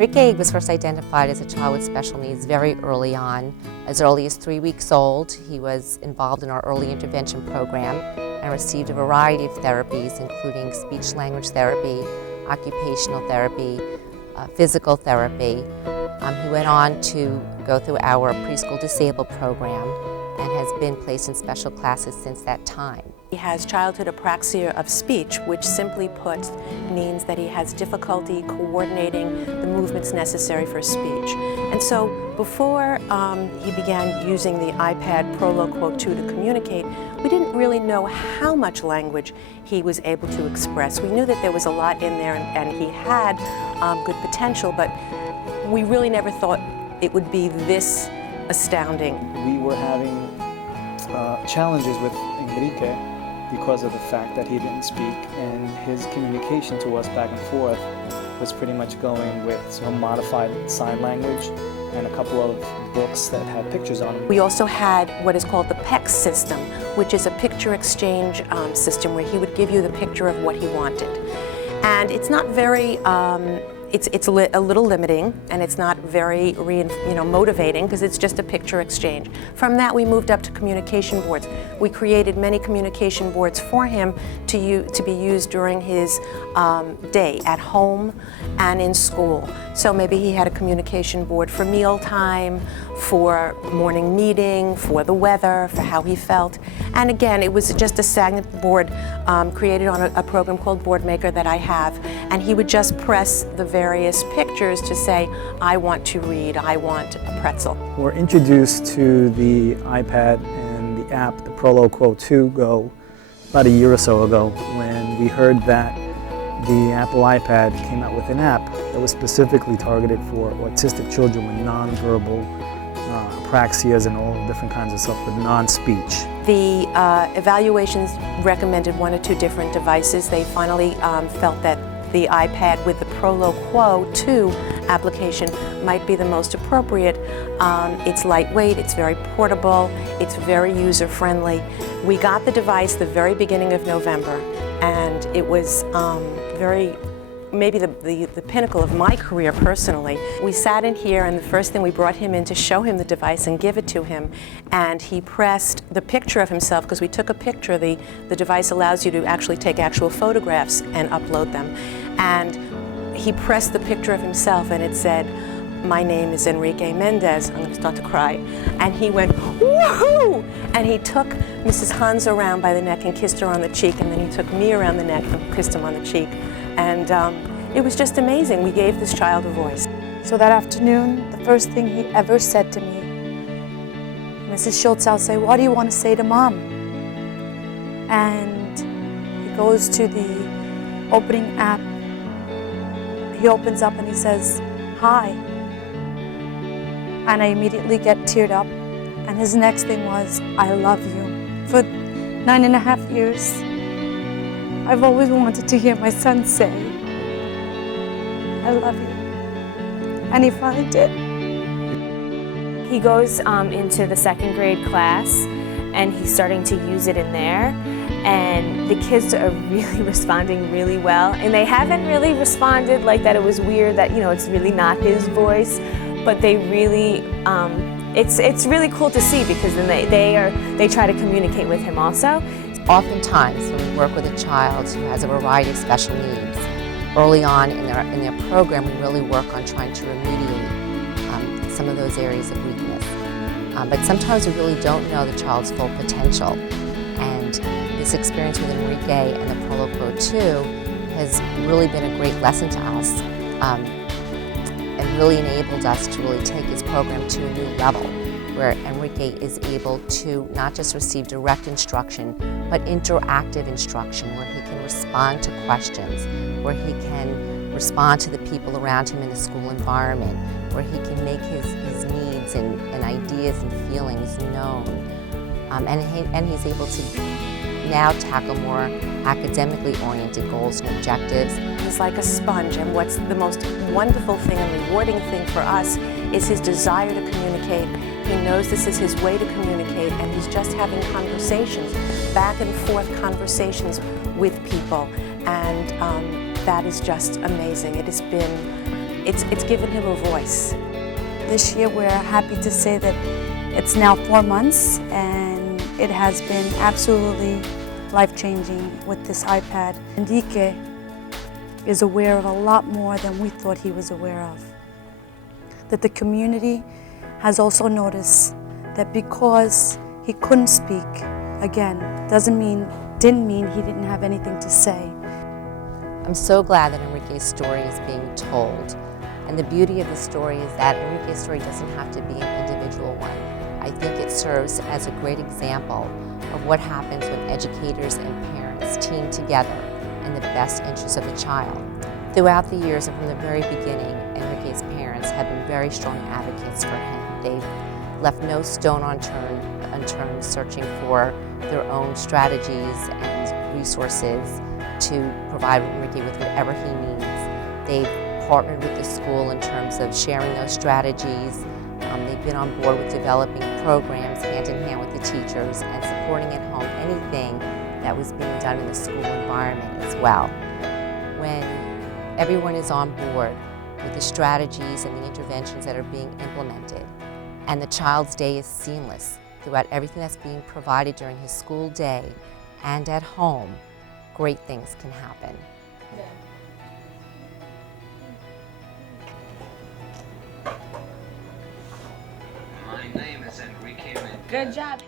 Enrique was first identified as a child with special needs very early on. As early as 3 weeks old, he was involved in our early intervention program and received a variety of therapies, including speech-language therapy, occupational therapy, physical therapy. He went on to go through our preschool disabled program and has been placed in special classes since that time. He has childhood apraxia of speech, which simply put means that he has difficulty coordinating the movements necessary for speech. And so before he began using the iPad Prolo 2 to communicate, we didn't really know how much language he was able to express. We knew that there was a lot in there and he had good potential, but we really never thought it would be this astounding. We were having challenges with Enrique because of the fact that he didn't speak, and his communication to us back and forth was pretty much going with some modified sign language and a couple of books that had pictures on them. We also had what is called the PEX system, which is a picture exchange system where he would give you the picture of what he wanted. And it's not very it's a little limiting, and it's not very motivating, because it's just a picture exchange. From that, we moved up to communication boards. We created many communication boards for him to be used during his day at home and in school. So maybe he had a communication board for mealtime, for morning meeting, for the weather, for how he felt. And again, it was just a SAGNET board created on a program called BoardMaker that I have, and he would just press the various pictures to say, I want to read, I want a pretzel. We're introduced to the iPad and the app, the Prolo 2 Go, about a year or so ago, when we heard that the Apple iPad came out with an app that was specifically targeted for autistic children with non-verbal apraxias and all different kinds of stuff with non-speech. The evaluations recommended 1 or 2 different devices. They finally felt that the iPad with the Prolo 2 application might be the most appropriate. It's lightweight, it's very portable, it's very user-friendly. We got the device the very beginning of November, and it was maybe the pinnacle of my career personally. We sat in here, and the first thing we brought him in to show him the device and give it to him, and he pressed the picture of himself, because we took a picture. The device allows you to actually take actual photographs and upload them, and he pressed the picture of himself, and it said, "My name is Enrique Mendez." I'm going to start to cry. And he went, "Woohoo!" And he took Mrs. Hans around by the neck and kissed her on the cheek, and then he took me around the neck and kissed him on the cheek. And it was just amazing. We gave this child a voice. So that afternoon, the first thing he ever said to me, "Mrs. Schultz, I'll say, what do you want to say to Mom?" And he goes to the opening app. He opens up and he says, "Hi." And I immediately get teared up. And his next thing was, "I love you." For 9.5 years, I've always wanted to hear my son say, "I love you." And he finally did. He goes into the 2nd grade class, and he's starting to use it in there. And the kids are really responding really well. And they haven't really responded like that it was weird that, it's really not his voice. But they really, it's really cool to see, because then they try to communicate with him also. Oftentimes, when we work with a child who has a variety of special needs, early on in their program, we really work on trying to remediate some of those areas of weakness. But sometimes we really don't know the child's full potential. And this experience with Enrique and the Prolo 2 has really been a great lesson to us, and really enabled us to really take his program to a new level, where Enrique is able to not just receive direct instruction, but interactive instruction, where he can respond to questions, where he can respond to the people around him in the school environment, where he can make his needs and ideas and feelings known. And he's able to now tackle more academically oriented goals and objectives. He's like a sponge, and what's the most wonderful thing and rewarding thing for us is his desire to communicate. He knows this is his way to communicate, and he's just having conversations, back and forth conversations with people, and that is just amazing. It has been it's given him a voice. This year we're happy to say that it's now 4 months and it has been absolutely life-changing with this iPad. Enrique is aware of a lot more than we thought he was aware of. That the community has also noticed that because he couldn't speak, again, didn't mean he didn't have anything to say. I'm so glad that Enrique's story is being told. And the beauty of the story is that Enrique's story doesn't have to be an individual one. I think it serves as a great example of what happens when educators and parents team together in the best interest of the child. Throughout the years and from the very beginning, Enrique's parents have been very strong advocates for him. They've left no stone unturned searching for their own strategies and resources to provide Enrique with whatever he needs. They've partnered with the school in terms of sharing those strategies. They've been on board with developing programs hand in hand with the teachers and supporting at home anything that was being done in the school environment as well. When everyone is on board with the strategies and the interventions that are being implemented, and the child's day is seamless throughout everything that's being provided during his school day and at home, great things can happen. My name is Enrique. Good job.